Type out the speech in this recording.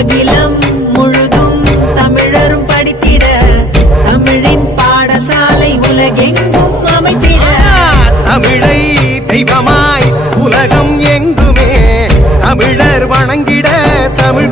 அகிலம் முழுதும் தமிழரும் படித்திட தமிழின் பாடசாலை உலகெங்கும் அமைத்திட தமிழை தெய்வமாய் உலகம் எங்குமே தமிழர் வணங்கிட தமிழ்